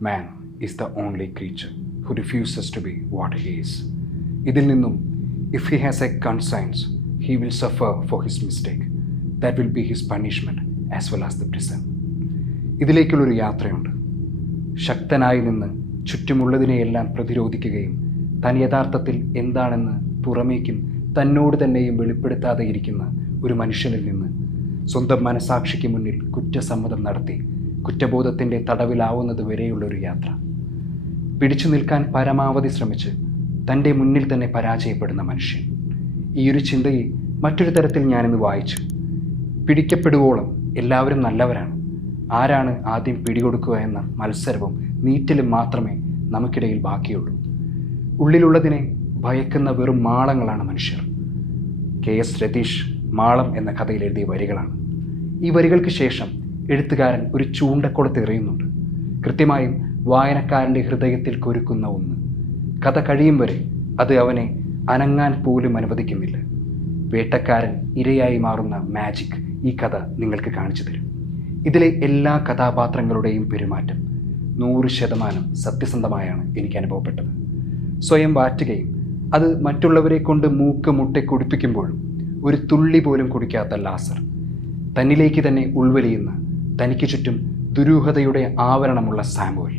Man is the only creature who refuses to be what he is ഇതിൽ നിന്നും if he has a conscience he will suffer for his mistake that will be his punishment as well as the prison ഇതിലേക്കുള്ളൊരു യാത്രയുണ്ട്. ശക്തനായി നിന്ന് ചുറ്റുമുള്ളതിനെയെല്ലാം പ്രതിരോധിക്കുകയും താൻ യഥാർത്ഥത്തിൽ എന്താണെന്ന് പുറമേക്കും തന്നോട് തന്നെയും വെളിപ്പെടുത്താതെ ഇരിക്കുന്ന ഒരു മനുഷ്യനിൽ നിന്ന് സ്വന്തം മനസാക്ഷിക്ക് മുന്നിൽ കുറ്റസമ്മതം നടത്തി കുറ്റബോധത്തിന്റെ തടവിലാവുന്നത് വരെയുള്ളൊരു യാത്ര. പിടിച്ചു നിൽക്കാൻ പരമാവധി ശ്രമിച്ച് തന്റെ മുന്നിൽ തന്നെ പരാജയപ്പെടുന്ന മനുഷ്യൻ. ഈ ഒരു ചിന്തയെ മറ്റൊരു തരത്തിൽ ഞാനിന്ന് വായിച്ചു. പിടിക്കപ്പെടുവോളം എല്ലാവരും നല്ലവരാണ്. ആരാണ് ആദ്യം പിടികൊടുക്കുക എന്ന മത്സരവും നീറ്റലും മാത്രമേ നമുക്കിടയിൽ ബാക്കിയുള്ളൂ. ഉള്ളിലുള്ളതിനെ ഭയക്കുന്ന വെറും മാളങ്ങളാണ് മനുഷ്യർ. കെ. എസ്. രതീഷ് മാളം എന്ന കഥയിൽ എഴുതിയ വരികളാണ്. ഈ വരികൾക്ക് ശേഷം എഴുത്തുകാരൻ ഒരു ചൂണ്ടക്കുളത്ത് എറിയുന്നുണ്ട്. കൃത്യമായും വായനക്കാരന്റെ ഹൃദയത്തിൽ കൊരുക്കുന്ന ഒന്ന്. കഥ കഴിയും വരെ അത് അവനെ അനങ്ങാൻ പോലും അനുവദിക്കുന്നില്ല. വേട്ടക്കാരൻ ഇരയായി മാറുന്ന മാജിക് ഈ കഥ നിങ്ങൾക്ക് കാണിച്ചു തരും. ഇതിലെ എല്ലാ കഥാപാത്രങ്ങളുടെയും പെരുമാറ്റം നൂറ് ശതമാനം സത്യസന്ധമായാണ് എനിക്ക് അനുഭവപ്പെട്ടത്. സ്വയം വാറ്റുകയും അത് മറ്റുള്ളവരെ കൊണ്ട് മൂക്ക് മുട്ടെ കുടിപ്പിക്കുമ്പോഴും ഒരു തുള്ളി പോലും കുടിക്കാത്ത ലാസർ തന്നിലേക്ക് തന്നെ ഉൾവലിയുന്ന തനിക്ക് ചുറ്റും ദുരൂഹതയുടെ ആവരണമുള്ള സാമുവൽ.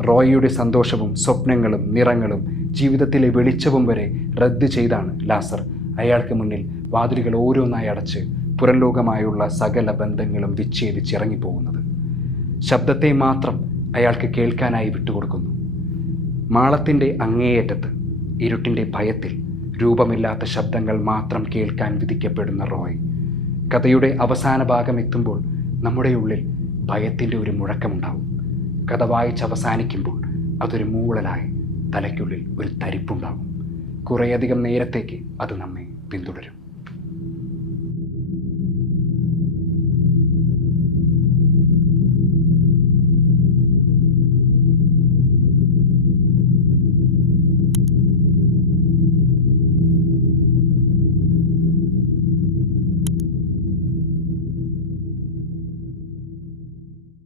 റോയിയുടെ സന്തോഷവും സ്വപ്നങ്ങളും നിറങ്ങളും ജീവിതത്തിലെ വെളിച്ചവും വരെ റദ്ദ് ചെയ്താണ് ലാസർ. അയാൾക്ക് മുന്നിൽ വാതിലുകൾ ഓരോന്നായി അടച്ച് പുറംലോകമായുള്ള സകല ബന്ധങ്ങളും വിച്ഛേദിച്ച് ഇറങ്ങിപ്പോകുന്നത് ശബ്ദത്തെ മാത്രം അയാൾക്ക് കേൾക്കാനായി വിട്ടുകൊടുക്കുന്നു. മാളത്തിന്റെ അങ്ങേയറ്റത്ത് ഇരുട്ടിന്റെ ഭയത്തിൽ രൂപമില്ലാത്ത ശബ്ദങ്ങൾ മാത്രം കേൾക്കാൻ വിധിക്കപ്പെടുന്ന റോയ്. കഥയുടെ അവസാന ഭാഗം എത്തുമ്പോൾ നമ്മുടെ ഉള്ളിൽ ഭയത്തിന്റെ ഒരു മുഴക്കമുണ്ടാവും. കഥ വായിച്ച് അവസാനിക്കുമ്പോൾ അതൊരു മൂളലായി തലയ്ക്കുള്ളിൽ ഒരു തരിപ്പുണ്ടാകും. കുറേയധികം നേരത്തേക്ക് അത് നമ്മെ പിന്തുടരും.